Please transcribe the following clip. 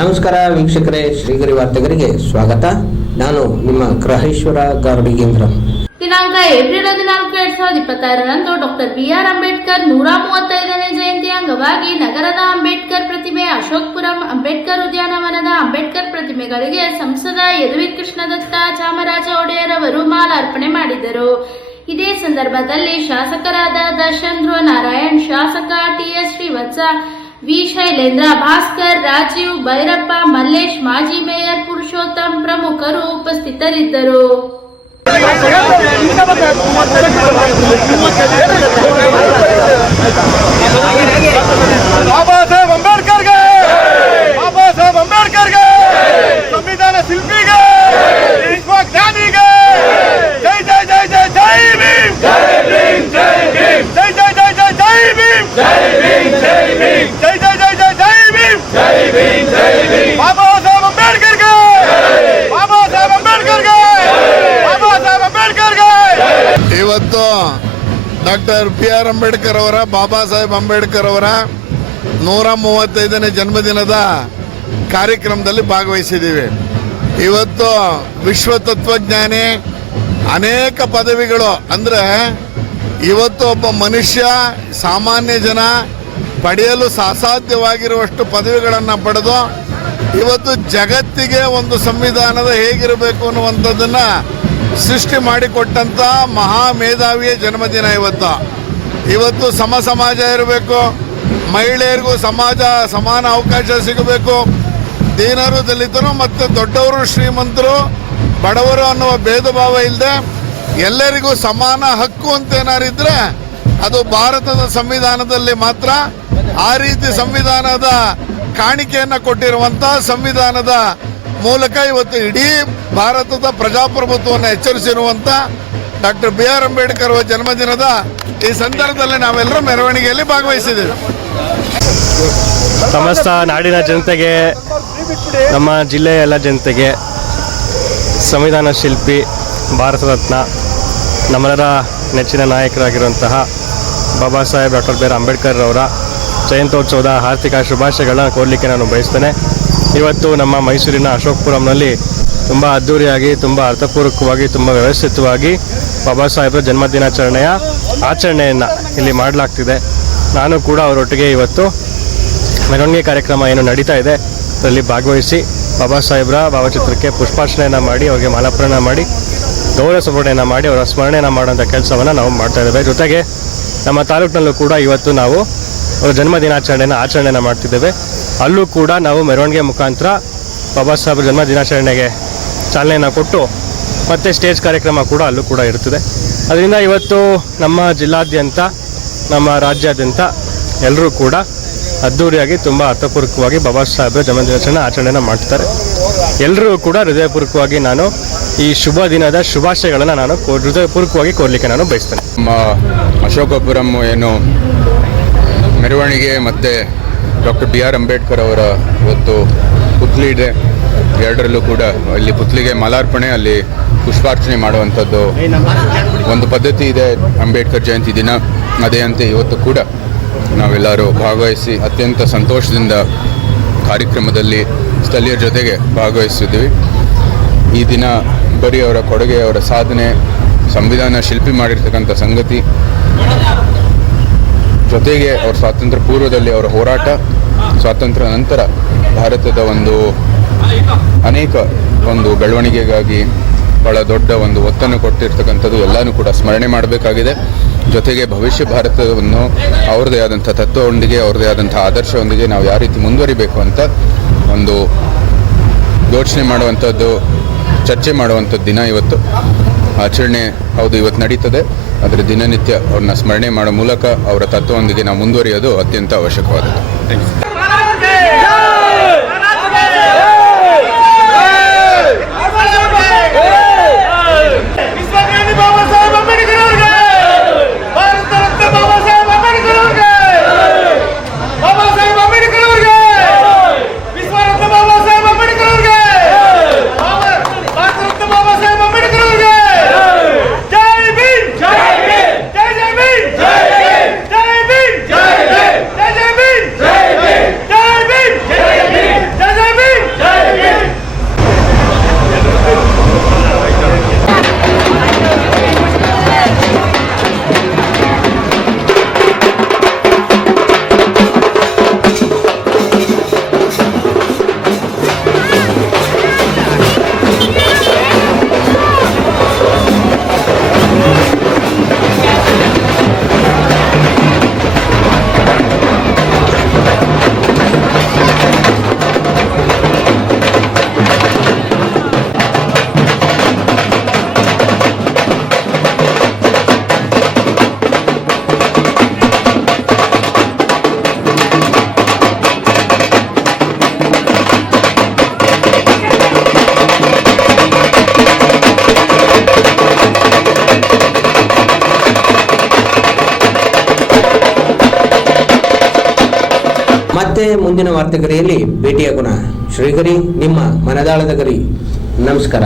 ನಮಸ್ಕಾರ ವೀಕ್ಷಕರೇ, ಶ್ರೀಗರಿ ವಾರ್ತೆಗರಿಗೆ ಸ್ವಾಗತ. ನಾನು ನಿಮ್ಮ ಗ್ರಹೇಶ್ವರ ಗಾರ್ಡಿಗೇಂದ್ರ. ದಿನಾಂಕ ಏಪ್ರಿಲ್ 14, 2026ರಂದು ಡಾಕ್ಟರ್ BR ಅಂಬೇಡ್ಕರ್ 135ನೇ ಜಯಂತಿ ಅಂಗವಾಗಿ ನಗರದ ಅಂಬೇಡ್ಕರ್ ಪ್ರತಿಮೆ, ಅಶೋಕ್ಪುರಂ ಅಂಬೇಡ್ಕರ್ ಉದ್ಯಾನವನದ ಅಂಬೇಡ್ಕರ್ ಪ್ರತಿಮೆಗಳಿಗೆ ಸಂಸದ ಯದುವೀರ್ ಕೃಷ್ಣದತ್ತ ಚಾಮರಾಜ ಒಡೆಯರ್ ಅವರು ಮಾಲಾರ್ಪಣೆ ಮಾಡಿದರು. ಇದೇ ಸಂದರ್ಭದಲ್ಲಿ ಶಾಸಕರಾದ ದರ್ಶನ್ ಧ್ರುವ ನಾರಾಯಣ್, ಶಾಸಕ TS ಶ್ರೀವತ್ಸ, ವಿ ಶೈಲೇಂದ್ರ, ಭಾಸ್ಕರ್, ರಾಜೀವ್, ಭೈರಪ್ಪ, ಮಲ್ಲೇಶ್, ಮಾಜಿ ಮೇಯರ್ ಪುರುಷೋತ್ತಮ್ ಪ್ರಮುಖರು ಉಪಸ್ಥಿತರಿದ್ದರು. ಬಾಬಾ ಸಾಹೇಬ್ ಅಂಬೇಡ್ಕರ್ಗೆ, ಬಾಬಾ ಸಾಹೇಬ್ ಅಂಬೇಡ್ಕರ್ಗೆ, ಸಂವಿಧಾನ ಶಿಲ್ಪಿಗೆ, ವಿಶ್ವಜ್ಞಾನಿಗೆ, ಜೈ ಜೈ ಜೈ ಜೈ ಜೈ ಭೀಮ್, ಜೈ ಭೀಮ್, ಜೈ ಭೀಮ್, ಜೈ ಜೈ ಜೈ ಜೈ ಜೈ ಭೀಮ್, ಜೈ ಭೀಮ್, ಜೈ ಭೀಮ್, ಜೈ ಜೈ ಜೈ ಜೈ ಜೈ ಭೀಮ್, ಜೈ ಭೀಮ್, ಜೈ ಭೀಮ್. ಬಾಬಾ ಸಾಹೇಬ್ ಅಂಬೇಡ್ಕರ್ಗೆ, ಬಾಬಾ ಸಾಹೇಬ್ ಅಂಬೇಡ್ಕರ್ಗೆ, ಬಾಬಾ ಸಾಹೇಬ್ ಅಂಬೇಡ್ಕರ್ಗೆ. ಇವತ್ತು ಡಾಕ್ಟರ್ BR ಅಂಬೇಡ್ಕರ್ ಅವರ, ಬಾಬಾ ಸಾಹೇಬ್ ಅಂಬೇಡ್ಕರ್ ಅವರ 135ನೇ ಜನ್ಮದಿನದ ಕಾರ್ಯಕ್ರಮದಲ್ಲಿ ಭಾಗವಹಿಸಿದ್ದೀವಿ. ಇವತ್ತು ವಿಶ್ವ ತತ್ವಜ್ಞಾನಿ, ಅನೇಕ ಪದವಿಗಳು, ಅಂದರೆ ಇವತ್ತು ಒಬ್ಬ ಮನುಷ್ಯ, ಸಾಮಾನ್ಯ ಜನ ಪಡೆಯಲು ಅಸಾಧ್ಯವಾಗಿರುವಷ್ಟು ಪದವಿಗಳನ್ನು ಪಡೆದು ಇವತ್ತು ಜಗತ್ತಿಗೆ ಒಂದು ಸಂವಿಧಾನದ ಹೇಗಿರಬೇಕು ಅನ್ನುವಂಥದ್ದನ್ನು ಸೃಷ್ಟಿ ಮಾಡಿಕೊಟ್ಟಂಥ ಮಹಾ ಮೇಧಾವಿಯ ಜನ್ಮದಿನ ಇವತ್ತು ಸಮ ಸಮಾಜ ಇರಬೇಕು, ಮಹಿಳೆಯರಿಗೂ ಸಮಾನ ಅವಕಾಶ ಸಿಗಬೇಕು, ದೀನರು ದಲಿತರು ಮತ್ತು ದೊಡ್ಡವರು ಶ್ರೀಮಂತರು ಬಡವರು ಅನ್ನುವ ಭೇದ ಭಾವ ಇಲ್ಲದೆ ಎಲ್ಲರಿಗೂ ಸಮಾನ ಹಕ್ಕು ಅಂತ ಏನಾರಿದ್ರೆ ಅದು ಭಾರತದ ಸಂವಿಧಾನದಲ್ಲಿ ಮಾತ್ರ. ಆ ರೀತಿ ಸಂವಿಧಾನದ ಕಾಣಿಕೆಯನ್ನು ಕೊಟ್ಟಿರುವಂಥ ಸಂವಿಧಾನದ ಮೂಲಕ ಇವತ್ತು ಇಡೀ ಭಾರತದ ಪ್ರಜಾಪ್ರಭುತ್ವವನ್ನು ಎಚ್ಚರಿಸಿರುವಂಥ ಡಾಕ್ಟರ್ BR ಅಂಬೇಡ್ಕರ್ ಅವರ ಜನ್ಮದಿನದ ಈ ಸಂದರ್ಭದಲ್ಲಿ ನಾವೆಲ್ಲರೂ ಮೆರವಣಿಗೆಯಲ್ಲಿ ಭಾಗವಹಿಸಿದ್ದೇವೆ. ಸಮಸ್ತ ನಾಡಿನ ಜನತೆಗೆ, ನಮ್ಮ ಜಿಲ್ಲೆಯ ಎಲ್ಲ ಜನತೆಗೆ ಸಂವಿಧಾನ ಶಿಲ್ಪಿ, ಭಾರತ ರತ್ನ, ನಮ್ಮೆಲ್ಲರ ನೆಚ್ಚಿನ ನಾಯಕರಾಗಿರುವಂತಹ ಬಾಬಾ ಸಾಹೇಬ್ ಡಾಕ್ಟರ್ BR ಅಂಬೇಡ್ಕರ್ ಅವರ ಜಯಂತ್ಯೋತ್ಸವದ ಆರ್ಥಿಕ ಶುಭಾಶಯಗಳನ್ನು ಕೋರಲಿಕ್ಕೆ ನಾನು ಬಯಸ್ತೇನೆ. ಇವತ್ತು ನಮ್ಮ ಮೈಸೂರಿನ ಅಶೋಕ್ಪುರಂನಲ್ಲಿ ತುಂಬ ಅದ್ಧೂರಿಯಾಗಿ, ತುಂಬ ಅರ್ಥಪೂರ್ವಕವಾಗಿ, ತುಂಬ ವ್ಯವಸ್ಥಿತವಾಗಿ ಬಾಬಾ ಸಾಹೇಬರ ಜನ್ಮದಿನಾಚರಣೆಯ ಆಚರಣೆಯನ್ನು ಇಲ್ಲಿ ಮಾಡಲಾಗ್ತಿದೆ. ನಾನು ಕೂಡ ಅವರೊಟ್ಟಿಗೆ ಇವತ್ತು ಮೆರವಣಿಗೆ ಕಾರ್ಯಕ್ರಮ ಏನು ನಡೀತಾ ಇದೆ ಅದರಲ್ಲಿ ಭಾಗವಹಿಸಿ ಬಾಬಾ ಸಾಹೇಬರ ಭಾವಚಿತ್ರಕ್ಕೆ ಪುಷ್ಪಾರ್ಚನೆಯನ್ನು ಮಾಡಿ, ಅವರಿಗೆ ಮಾಲಾರ್ಪಣೆ ಮಾಡಿ, ಗೌರವ ಸಮರ್ಪಣೆಯನ್ನು ಮಾಡಿ, ಅವರ ಸ್ಮರಣೆಯನ್ನು ಮಾಡುವಂಥ ಕೆಲಸವನ್ನು ನಾವು ಮಾಡ್ತಾ ಇದ್ದೇವೆ. ಜೊತೆಗೆ ನಮ್ಮ ತಾಲೂಕಿನಲ್ಲೂ ಕೂಡ ಇವತ್ತು ನಾವು ಅವರ ಆಚರಣೆಯನ್ನು ಮಾಡ್ತಿದ್ದೇವೆ. ಅಲ್ಲೂ ಕೂಡ ನಾವು ಮೆರವಣಿಗೆ ಮುಖಾಂತರ ಬಾಬಾ ಸಾಹೇಬರ ಜನ್ಮದಿನಾಚರಣೆಗೆ ಚಾಲನೆಯನ್ನು ಕೊಟ್ಟು ಮತ್ತು ಸ್ಟೇಜ್ ಕಾರ್ಯಕ್ರಮ ಕೂಡ ಅಲ್ಲೂ ಕೂಡ ಇರ್ತದೆ. ಅದರಿಂದ ಇವತ್ತು ನಮ್ಮ ಜಿಲ್ಲಾದ್ಯಂತ, ನಮ್ಮ ರಾಜ್ಯಾದ್ಯಂತ ಎಲ್ಲರೂ ಕೂಡ ಅದ್ಧೂರಿಯಾಗಿ, ತುಂಬ ಅರ್ಥಪೂರ್ವಕವಾಗಿ ಬಾಬಾ ಸಾಹೇಬರ ಜನ್ಮದಿನಾಚರಣೆ ಆಚರಣೆಯನ್ನು ಮಾಡ್ತಾರೆ. ಎಲ್ಲರೂ ಕೂಡ ಹೃದಯಪೂರ್ವಕವಾಗಿ ನಾನು ಈ ಶುಭ ದಿನದ ಶುಭಾಶಯಗಳನ್ನು ನಾನು ಹೃದಯಪೂರ್ವಕವಾಗಿ ಕೋರಲಿಕ್ಕೆ ನಾನು ಬಯಸ್ತೇನೆ. ನಮ್ಮ ಅಶೋಕಪುರಂ ಏನು ಮೆರವಣಿಗೆ ಮತ್ತು ಡಾಕ್ಟರ್ BR ಅಂಬೇಡ್ಕರ್ ಅವರ ಇವತ್ತು ಪುತ್ಲಿ ಇದೆ, ಎರಡರಲ್ಲೂ ಕೂಡ ಇಲ್ಲಿ ಪುತ್ಲಿಗೆ ಮಾಲಾರ್ಪಣೆ, ಅಲ್ಲಿ ಪುಷ್ಪಾರ್ಚನೆ ಮಾಡುವಂಥದ್ದು ಒಂದು ಪದ್ಧತಿ ಇದೆ ಅಂಬೇಡ್ಕರ್ ಜಯಂತಿ ದಿನ. ಅದೇ ಅಂತೆ ಇವತ್ತು ಕೂಡ ನಾವೆಲ್ಲರೂ ಭಾಗವಹಿಸಿ ಅತ್ಯಂತ ಸಂತೋಷದಿಂದ ಕಾರ್ಯಕ್ರಮದಲ್ಲಿ ಸ್ಥಳೀಯರ ಜೊತೆಗೆ ಭಾಗವಹಿಸಿದ್ದೀವಿ. ಈ ದಿನ ಬರೀ ಅವರ ಕೊಡುಗೆ, ಅವರ ಸಾಧನೆ, ಸಂವಿಧಾನ ಶಿಲ್ಪಿ ಮಾಡಿರ್ತಕ್ಕಂಥ ಸಂಗತಿ, ಜೊತೆಗೆ ಅವರ ಸ್ವಾತಂತ್ರ್ಯ ಪೂರ್ವದಲ್ಲಿ ಅವರ ಹೋರಾಟ, ಸ್ವಾತಂತ್ರ್ಯ ನಂತರ ಭಾರತದ ಅನೇಕ ಬೆಳವಣಿಗೆಗಾಗಿ ಭಾಳ ದೊಡ್ಡ ಒತ್ತನ್ನು ಕೊಟ್ಟಿರ್ತಕ್ಕಂಥದ್ದು ಎಲ್ಲನೂ ಕೂಡ ಸ್ಮರಣೆ ಮಾಡಬೇಕಾಗಿದೆ. ಜೊತೆಗೆ ಭವಿಷ್ಯ ಭಾರತವನ್ನು ಅವ್ರದ್ದೇ ಆದಂಥ ತತ್ವದೊಂದಿಗೆ, ಅವ್ರದ್ದೇ ಆದಂಥ ಆದರ್ಶದೊಂದಿಗೆ ನಾವು ಯಾವ ರೀತಿ ಮುಂದುವರಿಬೇಕು ಅಂತ ಯೋಚನೆ ಮಾಡುವಂಥದ್ದು, ಚರ್ಚೆ ಮಾಡುವಂಥದ್ದು ದಿನ ಇವತ್ತು. ಆಚರಣೆ ಹೌದು ಇವತ್ತು ನಡೀತದೆ, ಆದರೆ ದಿನನಿತ್ಯ ಅವ್ರನ್ನ ಸ್ಮರಣೆ ಮಾಡೋ ಮೂಲಕ ಅವರ ತತ್ವದೊಂದಿಗೆ ನಾವು ಮುಂದುವರಿಯೋದು ಅತ್ಯಂತ ಅವಶ್ಯಕವಾದದ್ದು. ಜೈ ಭೀಮ್, ಜೈ ಭೀಮ್, ಜೈ ಭೀಮ್, ಜೈ ಭೀಮ್, ಜೈ ಭೀಮ್. ಮತ್ತೆ ಮುಂದಿನ ವಾರ್ತೆಗರಿಯಲ್ಲಿ ಭೇಟಿಯಾಗೋಣ. ಶ್ರೀಗರಿ ನಿಮ್ಮ ಮನದಾಳದ ಗರಿ. ನಮಸ್ಕಾರ.